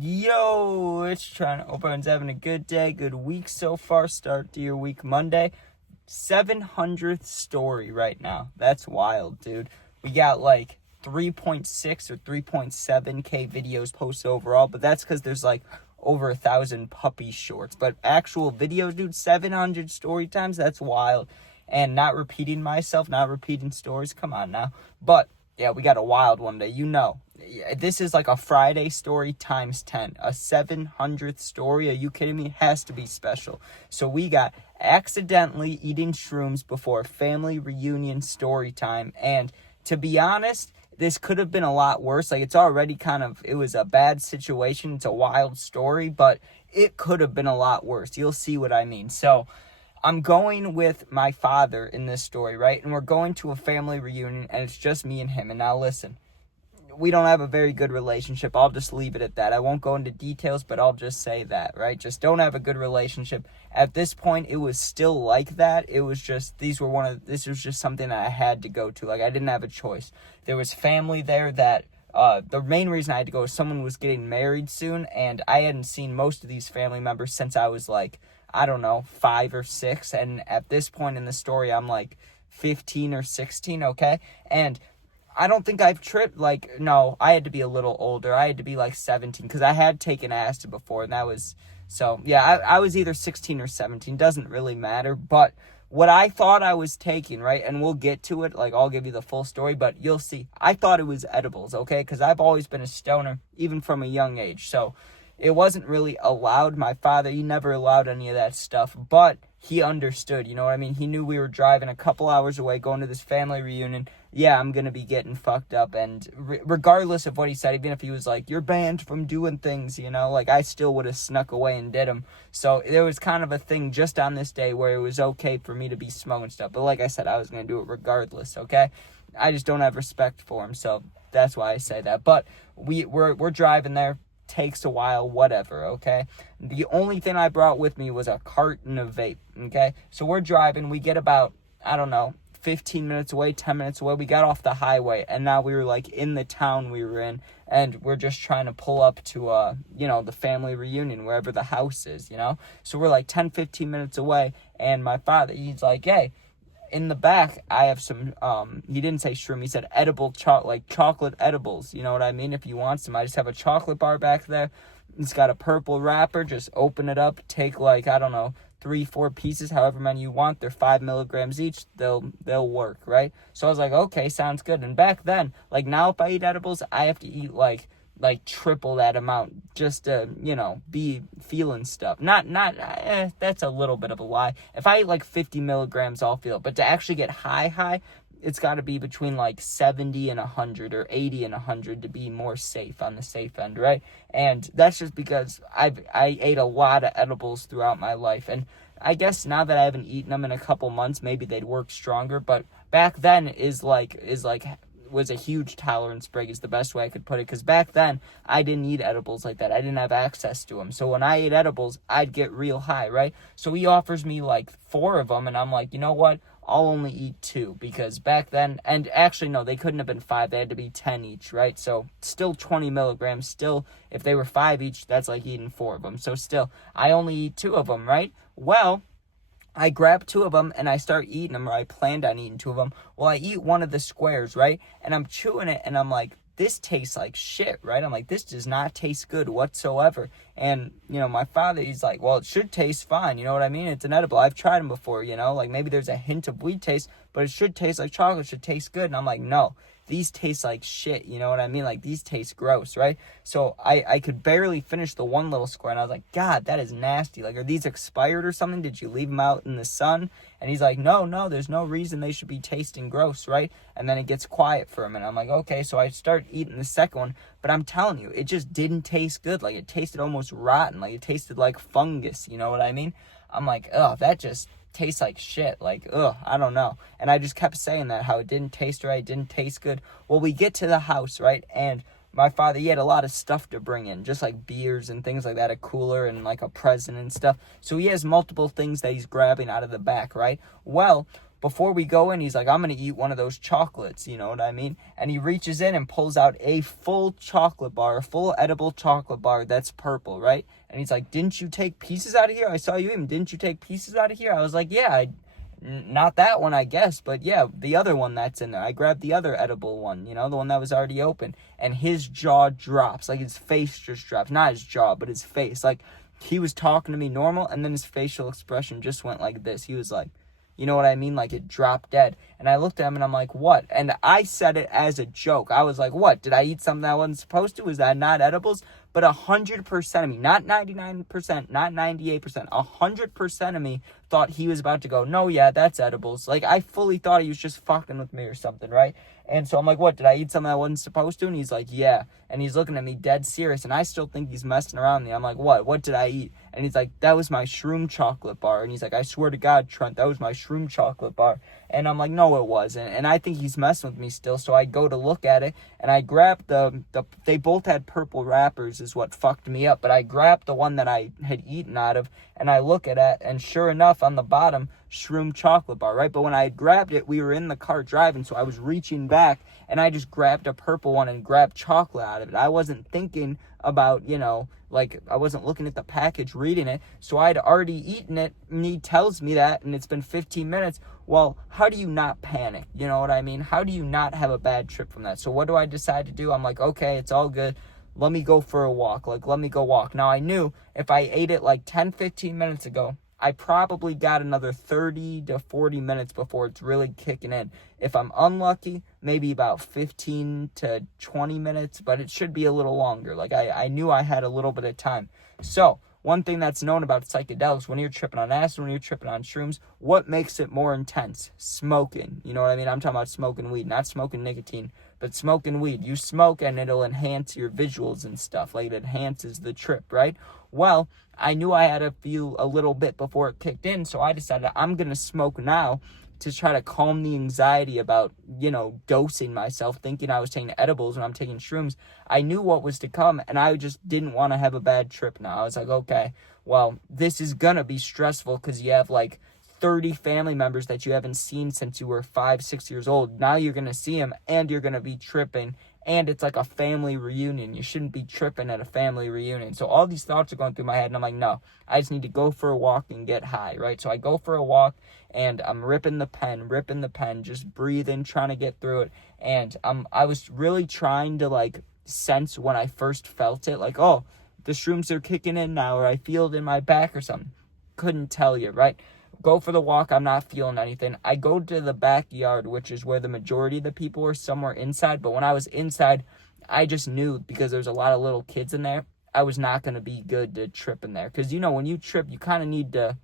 Yo, it's trying to hope everyone's having a good day, good week so far. Start to your week Monday. 700th story right now. That's wild, dude. We got like 3.6 or 3.7K videos posted overall, but that's because there's like over 1,000 puppy shorts. But actual videos, dude, 700 story times, that's wild. And not repeating myself, not repeating stories, come on now. But yeah, we got a wild one today, This is like a Friday story times 10. A 700th story, are you kidding me? Has to be special. So we got accidentally eating shrooms before family reunion story time. And to be honest, this could have been a lot worse. Like, it's already it was a bad situation. It's a wild story, but it could have been a lot worse. You'll see what I mean. So I'm going with my father in this story, right? And we're going to a family reunion, and it's just me and him. And now listen, we don't have a very good relationship. I'll just leave it at that. I won't go into details, but I'll just say that, right? Just don't have a good relationship. At this point, it was still like that. It was just, this was just something that I had to go to. Like, I didn't have a choice. There was family there that, the main reason I had to go is someone was getting married soon, and I hadn't seen most of these family members since I was like, I don't know, 5 or 6. And at this point in the story, I'm like 15 or 16, okay? And I don't think I've tripped, no, I had to be a little older. I had to be like 17 because I had taken acid before, and that was, so yeah, I was either 16 or 17. Doesn't really matter, but what I thought I was taking, right, and we'll get to it, like, I'll give you the full story, but you'll see, I thought it was edibles, okay, because I've always been a stoner, even from a young age, so it wasn't really allowed. My father, he never allowed any of that stuff, but he understood, you know what I mean? He knew we were driving a couple hours away, going to this family reunion. Yeah, I'm going to be getting fucked up, and regardless of what he said, even if he was like, you're banned from doing things, like, I still would have snuck away and did them. So there was kind of a thing just on this day where it was okay for me to be smoking stuff, but like I said, I was going to do it regardless, okay? I just don't have respect for him, so that's why I say that. But we're driving there. Takes a while, whatever, okay? The only thing I brought with me was a carton of vape, okay? So we're driving, we get about, I don't know, 15 minutes away, 10 minutes away. We got off the highway, and now we were like in the town we were in, and we're just trying to pull up to, the family reunion, wherever the house is, So we're like 10, 15 minutes away, and my father, he's like, hey, in the back, I have some, he didn't say shroom, he said chocolate edibles, you know what I mean? If you want some, I just have a chocolate bar back there. It's got a purple wrapper, just open it up, take 3, 4 pieces, however many you want. They're 5 milligrams each, they'll work, right? So I was like, okay, sounds good. And back then, now if I eat edibles, I have to eat like triple that amount just to, be feeling stuff. That's a little bit of a lie. If I eat 50 milligrams, I'll feel it. But to actually get high, it's got to be between 70 and 100 or 80 and 100 to be more safe, on the safe end, right? And that's just because I ate a lot of edibles throughout my life. And I guess now that I haven't eaten them in a couple months, maybe they'd work stronger. But back then was a huge tolerance break is the best way I could put it, because back then I didn't eat edibles like that. I didn't have access to them. So when I ate edibles, I'd get real high, right? So he offers me 4 of them, and I'm like, you know what? I'll only eat 2, because back then, and actually no, they couldn't have been 5. They had to be 10 each, right? So still 20 milligrams. Still, if they were 5 each, that's like eating 4 of them. So still, I only eat 2 of them, right? Well, I grab 2 of them, and I start eating them, or I planned on eating 2 of them. Well, I eat one of the squares, right? And I'm chewing it, and I'm like, this tastes like shit, right? I'm like, this does not taste good whatsoever. And, my father, he's like, well, it should taste fine, you know what I mean? It's an edible. I've tried them before, maybe there's a hint of weed taste, but it should taste like chocolate, it should taste good. And I'm like, no. These taste like shit, you know what I mean? These taste gross, right? So I could barely finish the one little square, and I was like, God, that is nasty. Are these expired or something? Did you leave them out in the sun? And he's like, no, there's no reason they should be tasting gross, right? And then it gets quiet for a minute. I'm like, okay, so I start eating the second one, but I'm telling you, it just didn't taste good. It tasted almost rotten. It tasted like fungus, you know what I mean? I'm like, ugh, that just tastes like shit. I don't know. And I just kept saying that, how it didn't taste right, didn't taste good. Well, we get to the house, right? And my father, he had a lot of stuff to bring in, just beers and things like that, a cooler and a present and stuff. So he has multiple things that he's grabbing out of the back, right? Well, before we go in, he's like, I'm going to eat one of those chocolates, you know what I mean? And he reaches in and pulls out a full chocolate bar, a full edible chocolate bar that's purple, right? And he's like, didn't you take pieces out of here? I saw you eat. Didn't you take pieces out of here? I was like, yeah, not that one, I guess, but yeah, the other one that's in there. I grabbed the other edible one, you know, the one that was already open, and his jaw drops, like his face just drops. Not his jaw, but his face. Like, he was talking to me normal, and then his facial expression just went like this. He was like, you know what I mean? Like, it dropped dead. And I looked at him, and I'm like, what? And I said it as a joke. I was like, what? Did I eat something I wasn't supposed to? Was that not edibles? But 100% of me, not 99%, not 98%, 100% of me thought he was about to go, no, yeah, that's edibles. Like, I fully thought he was just fucking with me or something, right? And so I'm like, what, did I eat something I wasn't supposed to? And he's like, yeah. And he's looking at me dead serious, and I still think he's messing around with me. I'm like, what did I eat? And he's like, that was my shroom chocolate bar. And he's like, I swear to God, Trent, that was my shroom chocolate bar. And I'm like, no, it wasn't. And I think he's messing with me still. So I go to look at it, and I grab they both had purple wrappers is what fucked me up. But I grabbed the one that I had eaten out of, and I look at it, and sure enough, on the bottom, shroom chocolate bar, right? But when I had grabbed it, we were in the car driving, so I was reaching back, and I just grabbed a purple one and grabbed chocolate out of it. I wasn't thinking about, you know, like, I wasn't looking at the package, reading it, so I'd already eaten it, and he tells me that, and it's been 15 minutes. Well, how do you not panic? You know what I mean? How do you not have a bad trip from that? So what do I decide to do? I'm like, okay, it's all good. Let me go for a walk. Like, let me go walk. Now, I knew if I ate it like 10, 15 minutes ago, I probably got another 30 to 40 minutes before it's really kicking in. If I'm unlucky, maybe about 15 to 20 minutes, but it should be a little longer. Like, I knew I had a little bit of time. So, one thing that's known about psychedelics, when you're tripping on acid, when you're tripping on shrooms, what makes it more intense? Smoking. You know what I mean? I'm talking about smoking weed, not smoking nicotine, but smoking weed. You smoke and it'll enhance your visuals and stuff. Like, it enhances the trip, right? Well, I knew I had to feel a little bit before it kicked in, so I decided I'm going to smoke now to try to calm the anxiety about, you know, dosing myself, thinking I was taking edibles when I'm taking shrooms. I knew what was to come, and I just didn't want to have a bad trip now. I was like, okay, well, this is going to be stressful because you have, like, 30 family members that you haven't seen since you were 5, 6 years old. Now you're going to see them, and you're going to be tripping, and it's like a family reunion. You shouldn't be tripping at a family reunion. So all these thoughts are going through my head, and I'm like, no, I just need to go for a walk and get high, right? So I go for a walk, and I'm ripping the pen, just breathing, trying to get through it. And I was really trying to, like, sense when I first felt it, like, oh, the shrooms are kicking in now, or I feel it in my back or something. Couldn't tell you, right? Go for the walk, I'm not feeling anything. I go to the backyard, which is where the majority of the people were, somewhere inside. But when I was inside, I just knew, because there's a lot of little kids in there, I was not going to be good to trip in there. Because, you know, when you trip, you kind of need to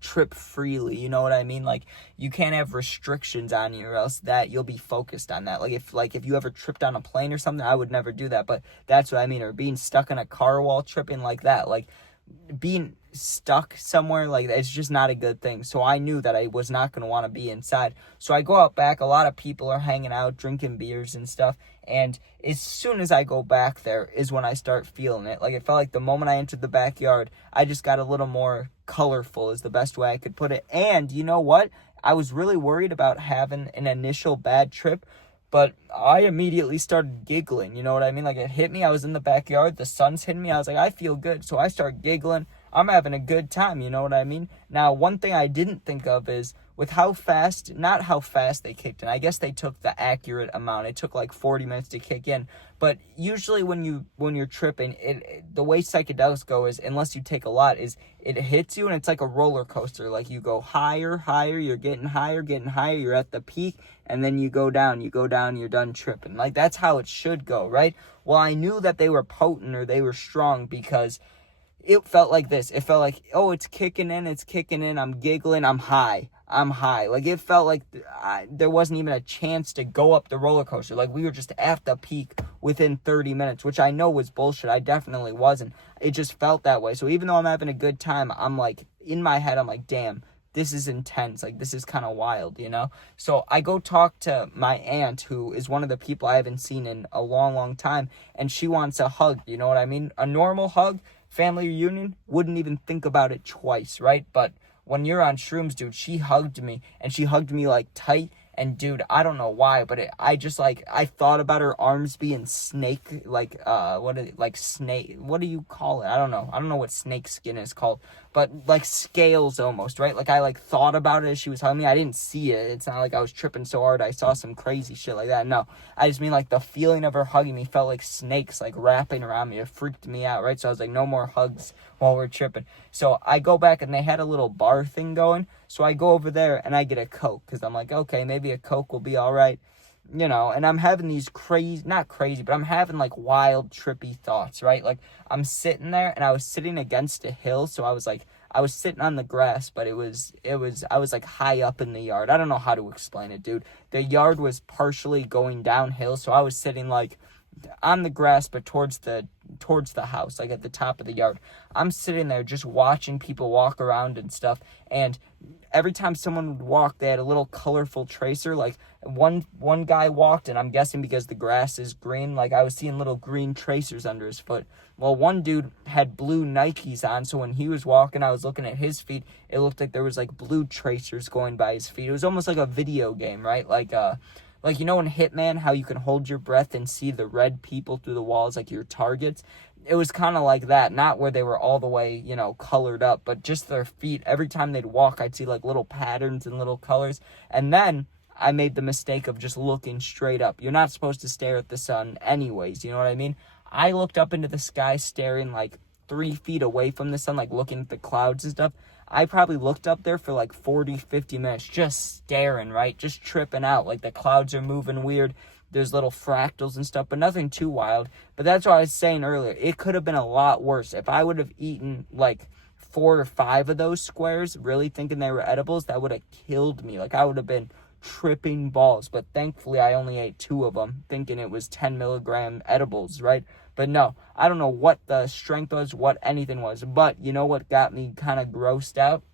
trip freely, you know what I mean? Like, you can't have restrictions on you, or else that you'll be focused on that. Like, if you ever tripped on a plane or something, I would never do that. But that's what I mean. Or being stuck in a car while tripping like that. Like, being stuck somewhere, like, it's just not a good thing. So I knew that I was not going to want to be inside. So I go out back. A lot of people are hanging out, drinking beers and stuff. And as soon as I go back there is when I start feeling it. Like, it felt like the moment I entered the backyard, I just got a little more colorful, is the best way I could put it. And you know what? I was really worried about having an initial bad trip, but I immediately started giggling, you know what I mean? Like, it hit me, I was in the backyard, the sun's hitting me, I was like, I feel good. So I start giggling, I'm having a good time, you know what I mean? Now, one thing I didn't think of is, with how fast, not how fast they kicked in, I guess they took the accurate amount. It took like 40 minutes to kick in. But usually when you're tripping, the way psychedelics go is, unless you take a lot, is it hits you and it's like a roller coaster. Like, you go higher, you're getting higher, you're at the peak, and then you go down, you're done tripping. Like, that's how it should go, right? Well, I knew that they were potent, or they were strong, because it felt like this. It felt like, oh, it's kicking in, I'm giggling, I'm high. Like, it felt like there wasn't even a chance to go up the roller coaster. Like, we were just at the peak within 30 minutes, which I know was bullshit. I definitely wasn't. It just felt that way. So even though I'm having a good time, I'm like, in my head, I'm like, damn, this is intense. Like, this is kind of wild, you know? So I go talk to my aunt, who is one of the people I haven't seen in a long, long time, and she wants a hug, you know what I mean? A normal hug, family reunion, wouldn't even think about it twice, right? But when you're on shrooms, dude, she hugged me, and she hugged me like tight. And dude, I don't know why, but I just like, I thought about her arms being snake, like, like snake, what do you call it? I don't know what snake skin is called, but like scales almost, right? Like I like thought about it as she was hugging me. I didn't see it. It's not like I was tripping so hard I saw some crazy shit like that. No, I just mean like the feeling of her hugging me felt like snakes like wrapping around me. It freaked me out, right? So I was like, no more hugs while we're tripping. So I go back and they had a little bar thing going. So I go over there and I get a Coke because I'm like, okay, maybe a Coke will be all right, you know. And I'm having these not crazy, but I'm having like wild, trippy thoughts, right? Like I'm sitting there and I was sitting against a hill. So I was sitting on the grass, but I was like high up in the yard. I don't know how to explain it, dude. The yard was partially going downhill. So I was sitting like on the grass, but towards the house, like at the top of the yard. I'm sitting there just watching people walk around and stuff, and every time someone would walk, they had a little colorful tracer. Like one guy walked, and I'm guessing because the grass is green, like I was seeing little green tracers under his foot. Well, one dude had blue Nikes on, so when he was walking, I was looking at his feet, it looked like there was like blue tracers going by his feet. It was almost like a video game, right? Like, you know, in Hitman, how you can hold your breath and see the red people through the walls, like your targets? It was kind of like that, not where they were all the way, you know, colored up, but just their feet. Every time they'd walk, I'd see like little patterns and little colors. And then I made the mistake of just looking straight up. You're not supposed to stare at the sun anyways, you know what I mean? I looked up into the sky staring like 3 feet away from the sun, like looking at the clouds and stuff. I probably looked up there for like 40, 50 minutes just staring, right? Just tripping out. Like the clouds are moving weird. There's little fractals and stuff, but nothing too wild. But that's what I was saying earlier. It could have been a lot worse. If I would have eaten like 4 or 5 of those squares, really thinking they were edibles, that would have killed me. Like I would have been tripping balls. But thankfully, I only ate 2 of them, thinking it was 10 milligram edibles, right? But no, I don't know what the strength was, what anything was. But you know what got me kind of grossed out?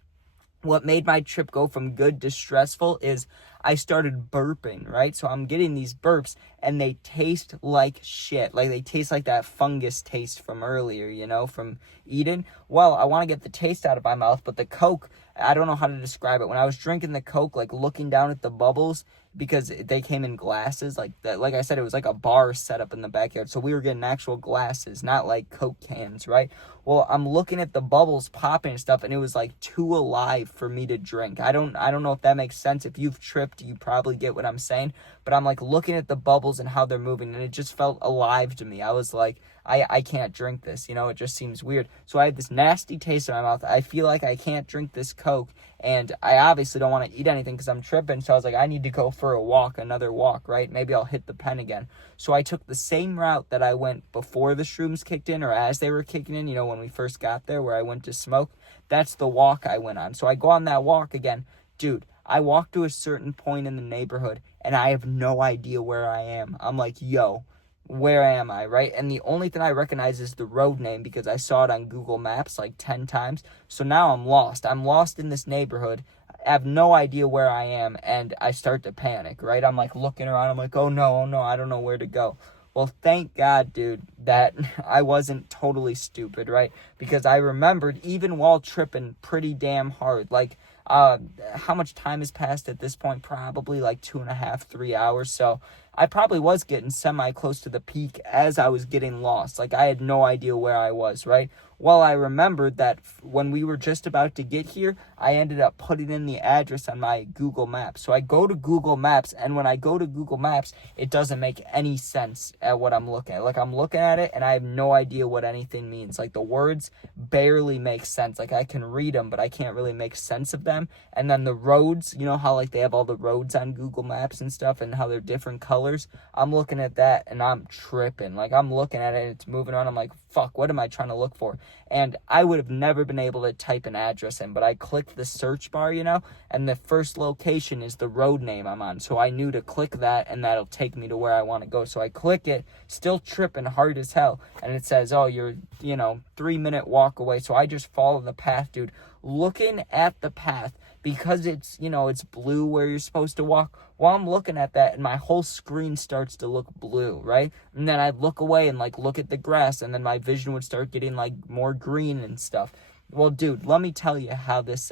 What made my trip go from good to stressful is I started burping, right? So I'm getting these burps and they taste like shit. Like they taste like that fungus taste from earlier, you know, from eating. Well, I want to get the taste out of my mouth, but the Coke, I don't know how to describe it. When I was drinking the Coke, like looking down at the bubbles, because they came in glasses, like that, like I said, it was like a bar set up in the backyard. So we were getting actual glasses, not like Coke cans, right? Well, I'm looking at the bubbles popping and stuff, and it was like too alive for me to drink. I don't know if that makes sense. If you've tripped, you probably get what I'm saying. But I'm like looking at the bubbles and how they're moving, and it just felt alive to me. I was like, I can't drink this, you know, it just seems weird. So I have this nasty taste in my mouth. I feel like I can't drink this Coke, and I obviously don't want to eat anything because I'm tripping. So I was like, I need to go for a walk, another walk, right? Maybe I'll hit the pen again. So I took the same route that I went before the shrooms kicked in, or as they were kicking in, you know, when we first got there, where I went to smoke. That's the walk I went on. So I go on that walk again. Dude, I walk to a certain point in the neighborhood, and I have no idea where I am. I'm like, yo, where am I, right? And the only thing I recognize is the road name because I saw it on Google Maps like 10 times. So now I'm lost. I'm lost in this neighborhood. I have no idea where I am, and I start to panic, right? I'm like looking around. I'm like, oh no, I don't know where to go. Well, thank God, dude, that I wasn't totally stupid, right? Because I remembered, even while tripping pretty damn hard, like, how much time has passed at this point? Probably like 2.5, 3 hours. So I probably was getting semi-close to the peak as I was getting lost. Like, I had no idea where I was, right? Well, I remembered that when we were just about to get here, I ended up putting in the address on my Google Maps. So I go to Google Maps, and when I go to Google Maps, it doesn't make any sense at what I'm looking at. Like, I'm looking at it, and I have no idea what anything means. Like, the words barely make sense. Like, I can read them, but I can't really make sense of them. And then the roads, you know how, like, they have all the roads on Google Maps and stuff, and how they're different colors? I'm looking at that, and I'm tripping. Like, I'm looking at it, and it's moving around. I'm like, fuck, what am I trying to look for? And I would have never been able to type an address in, but I clicked the search bar, you know, and the first location is the road name I'm on. So I knew to click that, and that'll take me to where I want to go. So I click it, still tripping hard as hell, and it says, oh, you're, 3-minute walk away. So I just follow the path, dude. Looking at the path, because it's, it's blue where you're supposed to walk. While I'm looking at that, and my whole screen starts to look blue, right? And then I'd look away and, look at the grass, and then my vision would start getting, more green and stuff. Well, dude, let me tell you how this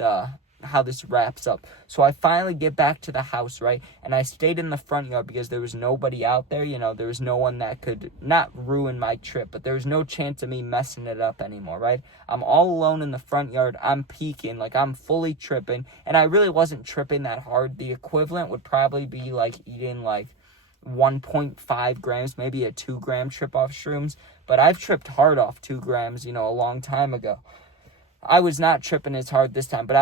how this wraps up. So I finally get back to the house, right? And I stayed in the front yard because there was nobody out there. There was no one that could not ruin my trip, but there was no chance of me messing it up anymore, right? I'm all alone in the front yard. I'm peeking, like I'm fully tripping, and I really wasn't tripping that hard. The equivalent would probably be like eating like 1.5 grams, maybe a 2-gram trip off shrooms, but I've tripped hard off 2 grams, a long time ago. I was not tripping as hard this time, but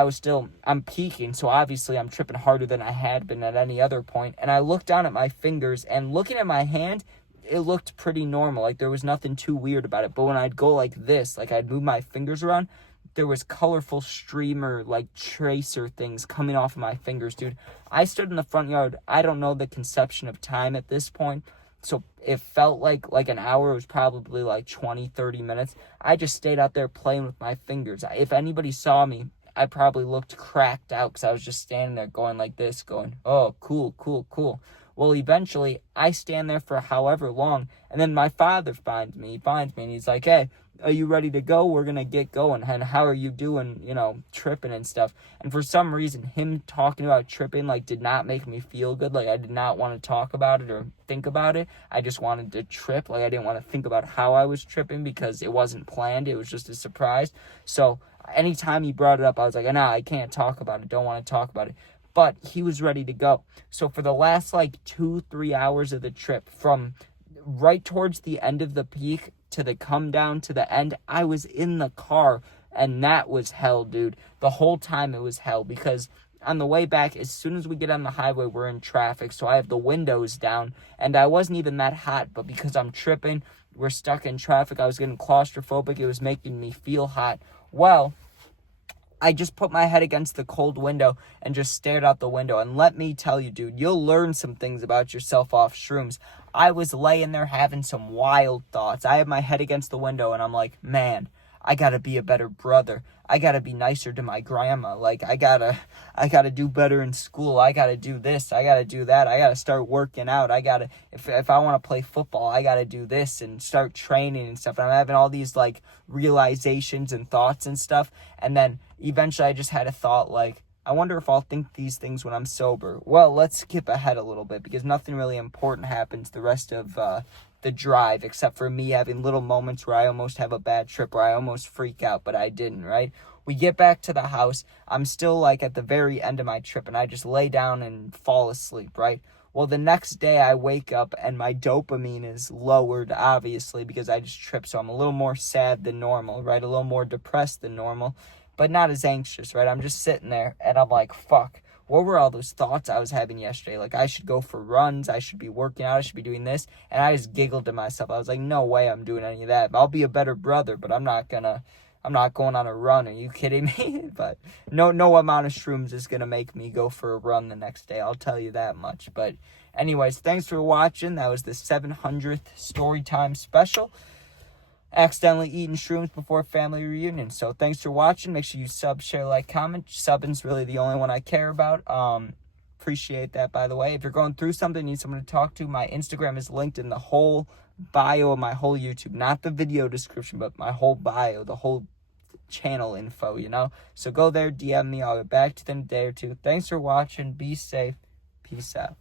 I'm peaking, so obviously I'm tripping harder than I had been at any other point. And I looked down at my fingers, and looking at my hand, it looked pretty normal. Like, there was nothing too weird about it. But when I'd go like this, like I'd move my fingers around, there was colorful streamer, like tracer things coming off of my fingers, dude. I stood in the front yard. I don't know the conception of time at this point. So it felt like an hour. It was probably like 20, 30 minutes. I just stayed out there playing with my fingers. If anybody saw me, I probably looked cracked out because I was just standing there going like this, going, oh, cool, cool, cool. Well, eventually, I stand there for however long, and then my father finds me. He finds me, and he's like, hey, are you ready to go? We're going to get going. And how are you doing, tripping and stuff? And for some reason, him talking about tripping, like, did not make me feel good. Like, I did not want to talk about it or think about it. I just wanted to trip. Like, I didn't want to think about how I was tripping because it wasn't planned. It was just a surprise. So anytime he brought it up, I was like, nah, I can't talk about it. Don't want to talk about it. But he was ready to go. So for the last, 2-3 hours of the trip, from right towards the end of the peak to the come down to the end, I was in the car, and that was hell, dude. The whole time it was hell, because on the way back, as soon as we get on the highway, we're in traffic, so I have the windows down, and I wasn't even that hot, but because I'm tripping, we're stuck in traffic, I was getting claustrophobic, it was making me feel hot. Well, I just put my head against the cold window and just stared out the window. And let me tell you, dude, you'll learn some things about yourself off shrooms. I was laying there having some wild thoughts. I had my head against the window and I'm like, man, I gotta be a better brother. I gotta be nicer to my grandma. Like, I gotta do better in school. I gotta do this. I gotta do that. I gotta start working out. If I want to play football, I gotta do this and start training and stuff. And I'm having all these, realizations and thoughts and stuff. And then eventually I just had a thought, I wonder if I'll think these things when I'm sober. Well, let's skip ahead a little bit because nothing really important happens the rest of the drive, except for me having little moments where I almost have a bad trip, where I almost freak out, but I didn't, right? We get back to the house. I'm still at the very end of my trip, and I just lay down and fall asleep, right? Well, the next day I wake up and my dopamine is lowered, obviously, because I just tripped. So I'm a little more sad than normal, right? A little more depressed than normal, but not as anxious, right? I'm just sitting there and I'm like, fuck. What were all those thoughts I was having yesterday? I should go for runs. I should be working out. I should be doing this. And I just giggled to myself. I was like, no way I'm doing any of that. I'll be a better brother, but I'm not going on a run. Are you kidding me? But no amount of shrooms is going to make me go for a run the next day. I'll tell you that much. But anyways, thanks for watching. That was the 700th Storytime special. Accidentally eating shrooms before family reunion. So thanks for watching. Make sure you sub, share, like, comment. Subbing's really the only one I care about. Appreciate that, by the way. If you're going through something, need someone to talk to, my Instagram is linked in the whole bio of my whole YouTube. Not the video description, but my whole bio, the whole channel info, So go there, DM me. I'll get back to you in a day or two. Thanks for watching. Be safe. Peace out.